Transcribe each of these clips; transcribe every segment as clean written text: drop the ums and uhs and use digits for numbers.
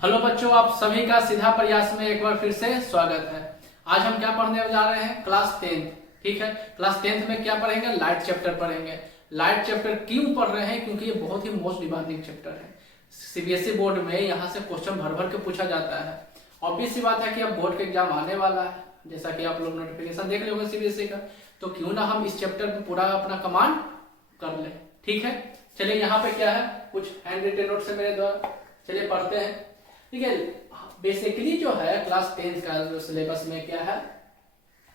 Hello बच्चों, आप सभी का सीधा प्रयास में एक बार फिर से स्वागत है। आज हम क्या पढ़ने जा रहे हैं? क्लास 10। ठीक है, क्लास 10 में क्या पढ़ेंगे? लाइट चैप्टर पढ़ेंगे। लाइट चैप्टर क्यों पढ़ रहे हैं? क्योंकि ये बहुत ही मोस्ट डिमांडिंग चैप्टर है। सीबीएसई बोर्ड में यहाँ से क्वेश्चन भर भर के पूछा जाता है। ऑब्वियस सी बात है कि अब बोर्ड का एग्जाम आने वाला है, जैसा कि आप लोग नोटिफिकेशन देख रहे होंगे सीबीएसई का। तो क्यों ना हम इस चैप्टर में पूरा अपना कमांड कर ले। ठीक है, चलिए यहाँ पे क्या है, कुछ हैंड रिटेन नोट से मेरे द्वारा, चलिए पढ़ते हैं। ठीक है, बेसिकली जो है क्लास 10 का जो सिलेबस में क्या है,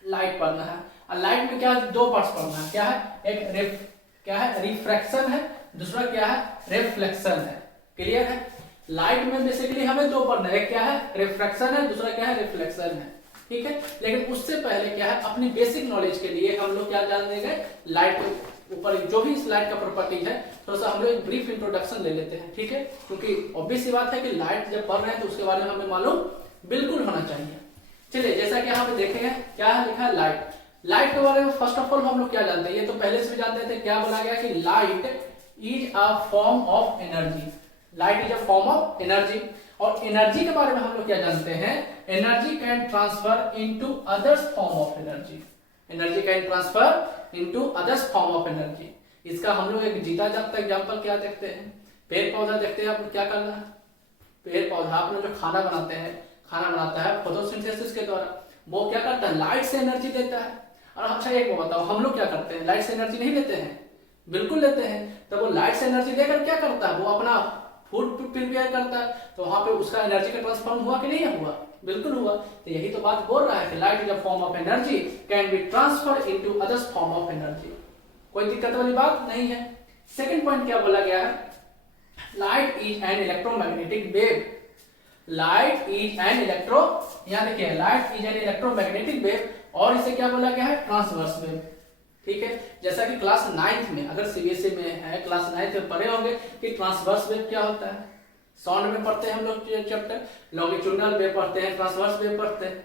लाइट पढ़ना है। और लाइट में क्या है, दो पार्ट्स पढ़ना है। क्या है? एक क्या है, रिफ्रैक्शन है, दूसरा क्या है, रिफ्लेक्शन है। क्लियर है? लाइट में बेसिकली हमें दो पढ़ना है, एक क्या है, रिफ्रैक्शन है, दूसरा क्या है, रिफ्लेक्शन है। ठीक है, लेकिन उससे पहले क्या है, अपनी बेसिक नॉलेज के लिए हम लोग क्या जान देंगे, लाइट के ऊपर जो भी इस लाइट का प्रॉपर्टी है थोड़ा सा हम लोग एक ब्रीफ इंट्रोडक्शन ले लेते हैं। ठीक है, क्योंकि ऑब्वियस सी बात है कि लाइट जब पढ़ रहे हैं तो उसके बारे में हमें मालूम बिल्कुल होना चाहिए। चलिए, जैसा कि यहाँ पे देखेंगे क्या लिखा है, लाइट। लाइट के बारे में फर्स्ट ऑफ ऑल हम लोग क्या जानते हैं, ये तो पहले से भी जानते थे। क्या बोला गया कि light is a form of energy. Light is a form of energy. और एनर्जी के बारे में हम लोग क्या जानते हैं, energy can transfer into others form of energy. Energy can transfer into others form of energy. इसका हम लोग एक जीता जागता एग्जांपल क्या देखते हैं, पेड़ पौधा देखते हैं। आप क्या करना है, पेड़ पौधा अपने जो खाना बनाते हैं, खाना बनाता है फोटोसिंथेसिस के द्वारा, वो क्या करता है, लाइट से एनर्जी देता है। और अच्छा एक बताओ, हम लोग क्या करते हैं, लाइट से एनर्जी नहीं लेते हैं? बिल्कुल लेते हैं। तब वो लाइट से एनर्जी देकर क्या करता है, वो अपना फूड प्रिपेयर करता है। तो वहां पे उसका एनर्जी का ट्रांसफॉर्म हुआ कि नहीं हुआ? बिल्कुल हुआ। तो यही तो बात बोल रहा है कि light is a form of energy can be transferred into others form of energy. कोई दिक्कत वाली बात नहीं है। सेकंड पॉइंट क्या बोला गया है, light is an electromagnetic wave. Light is an electro, यहां देखिए, light is an electromagnetic wave. और इसे क्या बोला गया है, ट्रांसवर्स वेव। ठीक है, जैसा कि क्लास 9th में, अगर सीबीएसई में है, क्लास 9th में पढ़े होंगे कि ट्रांसवर्स वेव क्या होता है। साउंड में पढ़ते हैं हम लोग चैप्टर, लॉन्गिट्यूडनल वेव पढ़ते हैं, ट्रांसवर्स वेव पढ़ते हैं।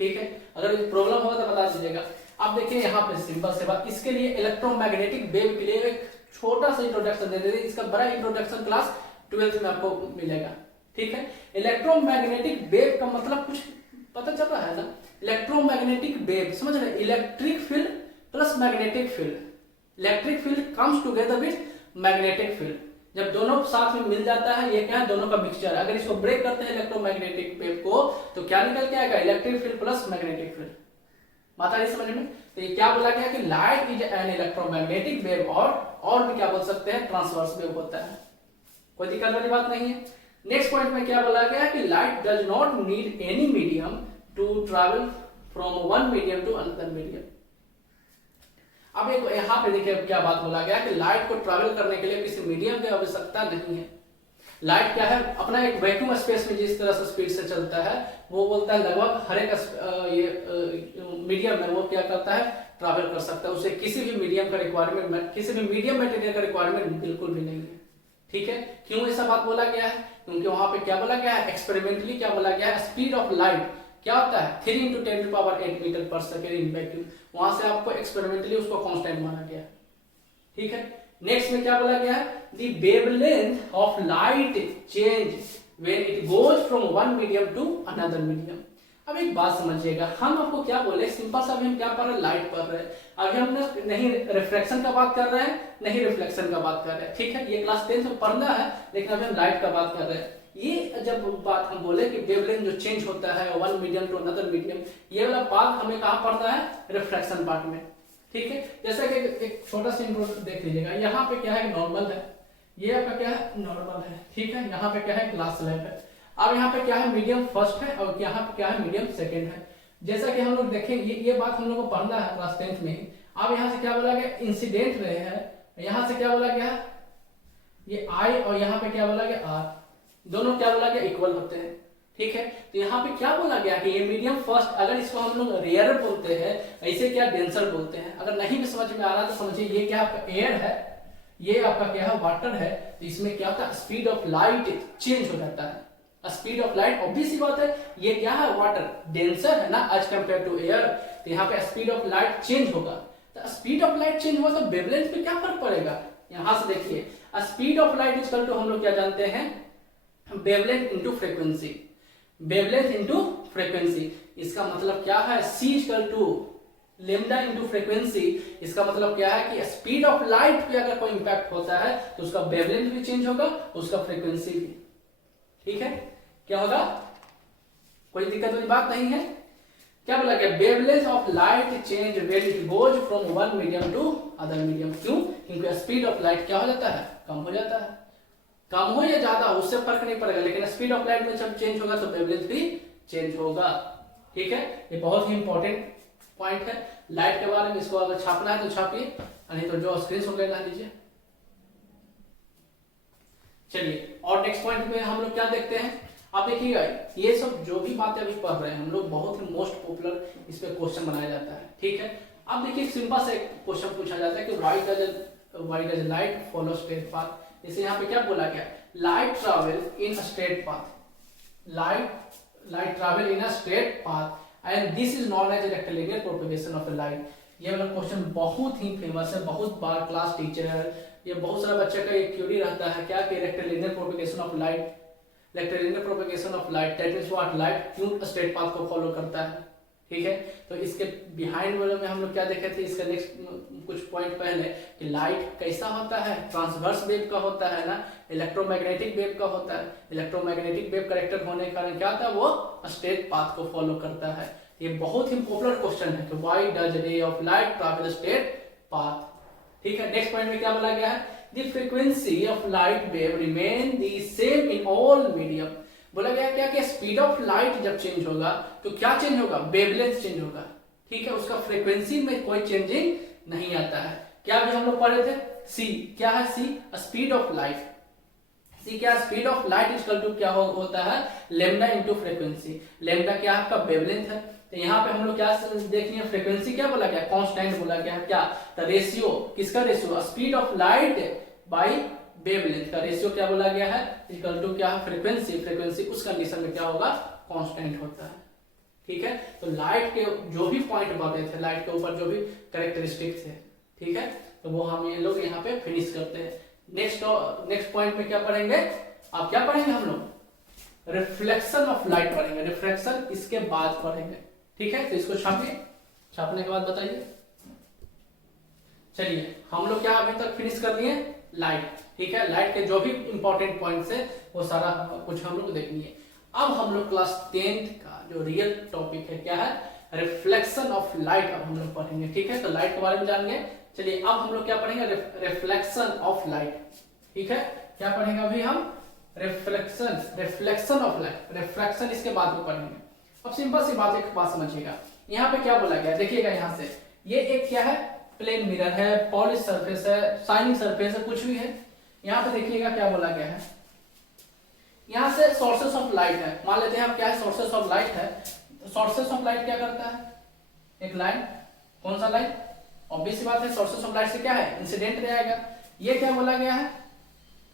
ठीक है, अगर प्रॉब्लम होगा तो बता दीजिएगा। आप देखिए यहाँ पे सिंपल से बात, इसके लिए इलेक्ट्रोमैग्नेटिक वेव के लिए एक छोटा सा इंट्रोडक्शन दे देते हैं। इसका बड़ा इंट्रोडक्शन क्लास 12th में आपको मिलेगा। ठीक है, इलेक्ट्रोमैग्नेटिक वेव का मतलब कुछ पता चल रहा है ना। इलेक्ट्रोमैग्नेटिक वेव समझ रहे, electric field plus magnetic field. Electric field comes together with magnetic field. जब दोनों साथ में मिल जाता है, ये क्या है, दोनों का मिक्सचर है। अगर इसको ब्रेक करते हैं इलेक्ट्रोमैग्नेटिक वेव को, तो क्या निकल के आएगा, electric field plus magnetic field. बात आ रही समझ में? तो ये क्या बोला गया कि light is an electromagnetic wave, और भी क्या बोल सकते हैं, ट्रांसवर्स वेव होता है। कोई दिक्कत वाली बात नहीं है। नेक्स्ट पॉइंट में क्या बोला गया कि light does not need any medium to travel from one medium to another medium. अब एक यहाँ पे देखिए क्या बात बोला गया कि लाइट को ट्रैवल करने के लिए किसी मीडियम की आवश्यकता नहीं है। लाइट क्या है, अपना एक वैक्यूम स्पेस में जिस तरह से स्पीड से चलता है, वो बोलता है लगभग हर एक ये मीडियम में वो क्या करता है, ट्रैवल कर सकता है। उसे किसी भी मीडियम का रिक्वायरमेंट, किसी भी मीडियम मटेरियल का रिक्वायरमेंट बिल्कुल भी नहीं है। ठीक है, क्यों ऐसा बात बोला गया है, क्योंकि वहां पे क्या बोला गया है, एक्सपेरिमेंटली क्या बोला गया है, स्पीड ऑफ लाइट क्या होता है, 3 × 10⁸ मीटर पर सेकेंड इन वैक्यूम। वहां से आपको एक्सपेरिमेंटली उसको कांस्टेंट माना गया। ठीक है, नेक्स्ट में क्या बोला गया है, the wavelength of light change when it goes from one medium to another medium. अब एक बात समझिएगा, हम आपको क्या बोले, सिंपल सा, अभी हम क्या पढ़ रहे हैं, लाइट पढ़ रहे हैं। अभी हम नहीं रिफ्रैक्शन का बात कर रहे हैं, नहीं रिफ्लेक्शन का बात कर रहे हैं। ठीक है, ये क्लास 10 में पढ़ना है, लेकिन अभी हम लाइट का बात कर रहे हैं। ये जब बात हम बोले कि वेवलेंथ जो चेंज होता है one medium to another medium, ये वाला बात हमें कहाँ पढ़ना है, रिफ्रैक्शन पार्ट में। ठीक है, जैसा कि एक छोटा सा इंट्रो देख लीजिएगा। यहाँ पे क्या है, नॉर्मल है, ये आपका क्या है, नॉर्मल है। ठीक है, यहाँ पे क्या है, ग्लास स्लैब है। अब यहाँ पे क्या है, मीडियम फर्स्ट है, और यहाँ पे क्या है, मीडियम सेकेंड है। जैसा कि हम लोग देखेंगे, ये बात हम लोग को पढ़ना है क्लास 10th में। अब यहाँ से क्या बोला गया, इंसिडेंट रे है, यहाँ से क्या बोला गया, ये आई, और यहाँ पे क्या बोला गया, आर, दोनों क्या बोला गया, इक्वल होते हैं। ठीक है, तो यहाँ पे क्या बोला गया कि ये मीडियम फर्स्ट, अगर इसको हम लोग रेयर बोलते हैं, ऐसे क्या डेंसर बोलते हैं। अगर नहीं भी समझ में आ रहा तो समझिए, ये क्या आपका एयर है, ये आपका क्या है, वाटर है। तो इसमें क्या होता है, स्पीड ऑफ लाइट चेंज हो जाता है। स्पीड ऑफ लाइट, ऑब्वियस सी बात है, ये क्या है, वाटर डेंसर है ना एज कंपेयर टू एयर। तो यहाँ पे स्पीड ऑफ लाइट चेंज होगा। तो स्पीड ऑफ लाइट चेंज हुआ तो वेवलेंथ पे क्या फर्क पड़ेगा। यहां से देखिए, speed of light equal to हम लोग क्या जानते हैं, wavelength into frequency, wavelength into frequency. इसका मतलब क्या है, c equal to lambda into frequency. इसका मतलब क्या है कि स्पीड ऑफ लाइट पे अगर कोई इंपैक्ट होता है तो उसका वेवलेंथ भी चेंज होगा, उसका फ्रीक्वेंसी भी। ठीक है, क्या होगा, कोई दिक्कत वाली बात नहीं है। क्या बोला गया, wavelength of light change when it goes from one medium to other medium. क्यों, क्योंकि स्पीड ऑफ लाइट क्या हो जाता है, कम हो जाता है। कम हो या ज्यादा उससे फर्क नहीं पड़ेगा, लेकिन स्पीड ऑफ लाइट में जब चेंज होगा तो वेवलेंथ भी चेंज होगा। ठीक है, ये बहुत ही इंपॉर्टेंट पॉइंट है लाइट के बारे में। इसको अगर छापना है तो छापिए, नहीं तो जो स्क्रीन ले लीजिए। चलिए, और नेक्स्ट पॉइंट में हम लोग क्या देखते हैं, आप देखिएगा ये सब जो भी बातें अभी पढ़ रहे हैं हम लोग, बहुत ही मोस्ट पॉपुलर इस पे क्वेश्चन बनाया जाता है। ठीक है, अब देखिए सिंपल से एक क्वेश्चन पूछा जाता है कि why does light follow straight path. जैसे यहाँ पे क्या बोला गया, light travel in straight path, light travel in a straight path and this is known as rectilinear propagation of the light. ये वाला क्वेश्चन बहुत ही फेमस है, बहुत बार क्लास टीचर, ये बहुत सारा बच्चे का एक क्यूरी रहता है क्या कि rectilinear propagation of light, rectilinear propagation of light, that means what, light क्यों स्ट्रेट पाथ को फॉलो करता है। ठीक है, तो इसके बिहाइंड में हम लोग क्या देखे थे, इसका नेक्स्ट कुछ पॉइंट पहले कि लाइट कैसा होता है, ट्रांसवर्स वेव का होता है ना, इलेक्ट्रोमैग्नेटिक वेव का होता है। इलेक्ट्रोमैग्नेटिक वेव करेक्टर होने के कारण क्या होता है, वो स्ट्रेट पाथ को फॉलो करता है। ये बहुत ही पॉपुलर क्वेश्चन है कि why does ray of light travel straight path. ठीक है, नेक्स्ट पॉइंट में क्या बोला गया है, the frequency of light wave remain the same in all medium. बोला गया क्या कि स्पीड ऑफ लाइट जब चेंज होगा तो क्या चेंज होगा, वेवलेंथ चेंज होगा। ठीक है, उसका फ्रीक्वेंसी में कोई चेंजिंग नहीं आता है। क्या भी हम लोग पढ़े थे, सी क्या है, C speed of light, C क्या, speed of light equal to क्या होता है, लेमडा इंटू फ्रीक्वेंसी। लेमडा क्या है, आपका वेवलेंथ है। तो यहाँ पे हम लोग क्या देखनी है, फ्रीक्वेंसी क्या बोला गया, कांस्टेंट बोला गया है। क्या, तो रेशियो, किसका ratio, speed of light by wavelength का रेशियो क्या बोला गया है, इक्वल टू क्या है, फ्रीक्वेंसी। फ्रीक्वेंसी उस कंडीशन में क्या होगा, कांस्टेंट होता है। ठीक है, तो लाइट के जो भी पॉइंट बातें थे, लाइट के ऊपर जो भी कैरेक्टरिस्टिक थे, ठीक है, तो वो हम ये लोग यहाँ पे फिनिश करते हैं। नेक्स्ट पॉइंट में क्या पढ़ेंगे, आप क्या पढ़ेंगे, हम लोग रिफ्लेक्शन ऑफ लाइट पढ़ेंगे। रिफ्लेक्शन इसके बाद पढ़ेंगे। ठीक है, तो इसको छापिए, छापने के बाद बताइए। चलिए, हम लोग क्या अभी तक फिनिश कर लिए, लाइट। ठीक है, लाइट के जो भी इंपॉर्टेंट पॉइंट्स है वो सारा कुछ हम लोग देखनी है। अब हम लोग क्लास 10th का जो रियल टॉपिक है क्या है, रिफ्लेक्शन ऑफ लाइट अब हम लोग पढ़ेंगे। ठीक है, तो लाइट के बारे में जानेंगे। चलिए, अब हम लोग क्या पढ़ेंगे, रिफ्लेक्शन ऑफ लाइट। ठीक है, क्या पढ़ेंगे अभी हम, रिफ्लेक्शन ऑफ लाइट। रिफ्लेक्शन इसके बाद में पढ़ेंगे। अब सिंपल सी बात, एक बात समझिएगा, यहाँ पे क्या बोला गया, देखिएगा यहाँ से, ये एक क्या है, प्लेन मिरर है, पॉलिश सरफेस है, शाइनिंग सरफेस है, कुछ भी है। यहाँ पे देखिएगा क्या बोला गया है, यहाँ से सोर्सेस ऑफ लाइट है, मान लेते हैं आप क्या है, सोर्सेस ऑफ लाइट है। तो सोर्सेस ऑफ लाइट क्या करता है, एक लाइन, कौन सा लाइन, ऑब्वियस बात है, सोर्सेस ऑफ लाइट से क्या है, इंसिडेंट रहेगा। ये क्या बोला गया है,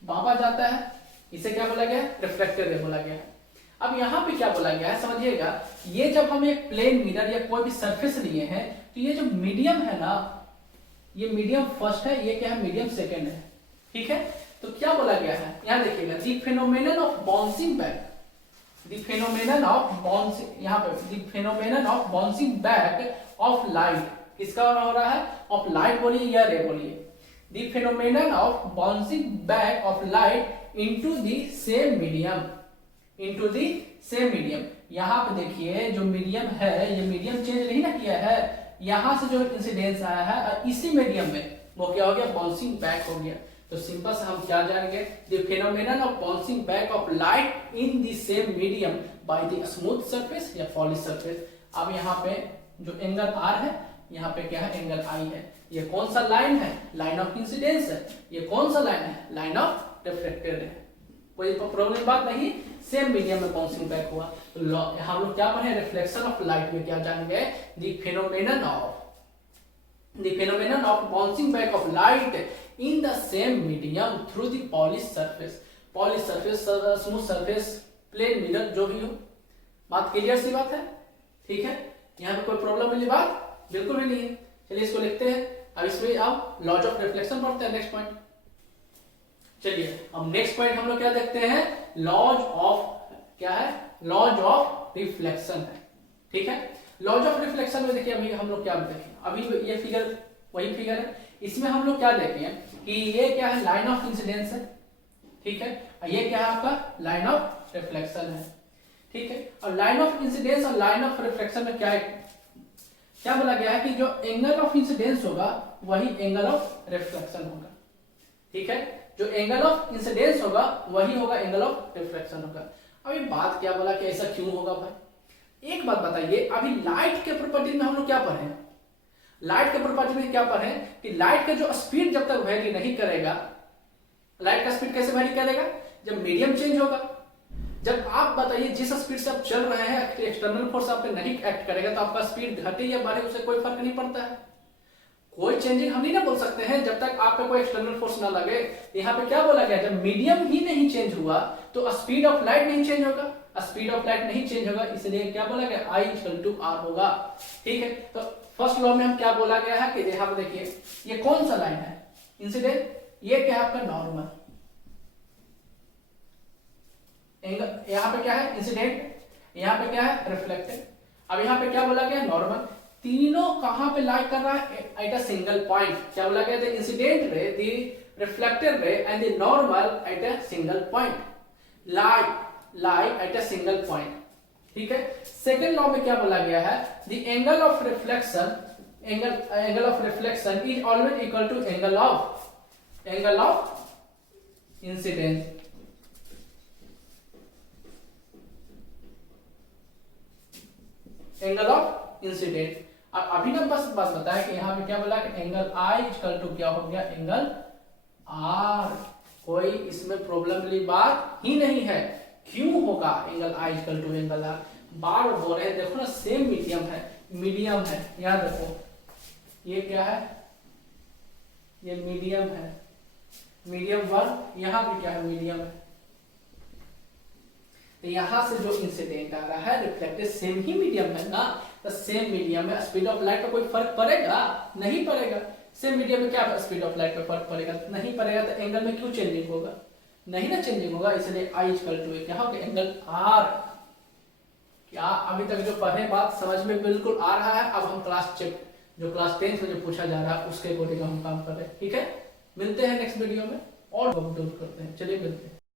वापस जाता है, इसे क्या बोला गया, रिफ्लेक्टेड रे बोला गया है। अब यहाँ पे क्या बोला गया है, समझिएगा, ये जब हम एक प्लेन मिरर या कोई भी सरफेस लिए हैं तो ये जो मीडियम है ना, ये मीडियम फर्स्ट है, ये क्या है, मीडियम सेकंड है। ठीक है, तो क्या बोला गया है, यहाँ देखिएगा, the phenomenon of bouncing back, the phenomenon of bouncing, यहाँ पे the phenomenon of bouncing back of light, किसका हो रहा है, ऑफ लाइट बोलिए या रे बोलिए, the phenomenon of bouncing back of light into the same medium, into the same medium. यहाँ पे देखिए जो मीडियम है, ये मीडियम चेंज नहीं ना किया है, यहाँ से जो इंसिडेंस आया है और इसी मीडियम में वो क्या हो गया, बाउंसिंग बैक हो गया। तो सिंपल से हम क्या जानेंगे, the phenomenon of bouncing back of light in the same medium by the smooth surface या पॉलिश सरफेस। अब यहाँ पे जो एंगल आर है, यहाँ पे क्या है, एंगल आई है। ये कौन सा लाइन है, लाइन ऑफ इंसिडेंस है। ये कौन सा लाइन है, लाइन ऑफ रिफ्लेक्टेड है। कोई प्रॉब्लम बात नहीं, सेम मीडियम में बाउंसिंग बैक हुआ। तो हम लोग क्या पढ़े, रिफ्लेक्शन ऑफ लाइट में क्या जानेंगे, the phenomenon of bouncing back of light in the same medium through the polished surface, smooth surface, plane mirror, जो भी हो। बात क्लियर सी बात है, ठीक है, यहाँ पे कोई प्रॉब्लम वाली बात बिल्कुल भी नहीं है। चलिए इसको लिखते हैं। अब इसमें आप लॉज ऑफ रिफ्लेक्शन पढ़ते हैं, नेक्स्ट पॉइंट। चलिए अब नेक्स्ट पॉइंट हम लोग क्या देखते हैं, लॉज ऑफ, क्या है, लॉज ऑफ रिफ्लेक्शन है। ठीक है, लॉज ऑफ रिफ्लेक्शन में देखिए अभी हम लोग क्या देखें, अभी ये फिगर वही फिगर है, इसमें हम लोग क्या देखें कि ये क्या है, लाइन ऑफ इंसिडेंस है। ठीक है, ये क्या है आपका, लाइन ऑफ रिफ्लेक्शन है। ठीक है, और लाइन ऑफ इंसिडेंस और लाइन ऑफ रिफ्लेक्शन में क्या है, क्या बोला गया है कि जो एंगल ऑफ इंसिडेंस होगा वही एंगल ऑफ रिफ्लेक्शन होगा। ठीक है, जो एंगल ऑफ इंसिडेंस होगा वही होगा एंगल ऑफ रिफ्लेक्शन होगा। अभी बात क्या बोला कि ऐसा क्यों होगा भाई, एक बात बताइए, अभी लाइट के प्रॉपर्टी में हम लोग क्या पढ़े, लाइट के प्रॉपर्टी में क्या पढ़े कि लाइट का जो स्पीड जब तक वेरी नहीं करेगा, लाइट का स्पीड कैसे वेरी करेगा, जब मीडियम चेंज होगा। जब आप बताइए जिस स्पीड से आप चल रहे हैं एक्सटर्नल फोर्स आप पे नहीं एक्ट करेगा तो आपका स्पीड घटे या बढ़े उससे कोई फर्क नहीं पड़ता है, कोई चेंजिंग हम नहीं ना बोल सकते हैं जब तक आप पे कोई एक्सटर्नल फोर्स ना लगे। यहाँ पे क्या बोला गया, जब मीडियम ही नहीं चेंज हुआ तो स्पीड ऑफ लाइट नहीं चेंज होगा, स्पीड ऑफ लाइट नहीं चेंज होगा, इसलिए क्या बोला गया, I = R होगा। ठीक है, तो फर्स्ट लॉ में हम क्या बोला गया है कि यहाँ पे देखिए ये कौन सा लाइन है, इंसिडेंट, ये क्या है आपका नॉर्मल, यहाँ पे क्या है इंसिडेंट, यहाँ पे क्या है रिफ्लेक्टेड। अब यहाँ पे क्या बोला गया, नॉर्मल, तीनों कहां पे लाई कर रहा है, एट अ सिंगल पॉइंट। क्या बोला गया, the incident ray, the reflected ray and the normal at a single point, lie at a single point. ठीक है, सेकंड लॉ में क्या बोला गया है, the angle of reflection, angle of reflection is always equal to angle of incidence. Angle of incident. अब अभी ना बस बात बताया कि यहाँ पे क्या बोला कि एंगल I = क्या हो गया, एंगल R। कोई इसमें प्रॉब्लम वाली बात ही नहीं है, क्यों होगा एंगल I = एंगल R, बार हो रहे हैं, देखो ना सेम मीडियम है, याद रखो ये क्या है, ये मीडियम है, मीडियम 1, यहाँ भी क्या है, मीडियम है, तो यहां से जो इंसिडेंट आ रहा है रिफ्लेक्टेड सेम ही मीडियम है ना, तो सेम मीडियम में स्पीड ऑफ लाइट का कोई फर्क पड़ेगा, नहीं पड़ेगा। सेम मीडियम में क्या स्पीड ऑफ लाइट का फर्क पड़ेगा, नहीं पड़ेगा, तो एंगल में क्यों चेंजिंग होगा, नहीं ना चेंजिंग होगा, इसलिए I = क्या होगा, एंगल R। क्या अभी तक जो पढ़े बात समझ में बिल्कुल आ रहा है, अब हम क्लास 10th में जो पूछा जा रहा है उसके अकॉर्डिंग हम काम कर रहे हैं। ठीक है, मिलते हैं नेक्स्ट वीडियो में और करते हैं, चलिए मिलते हैं।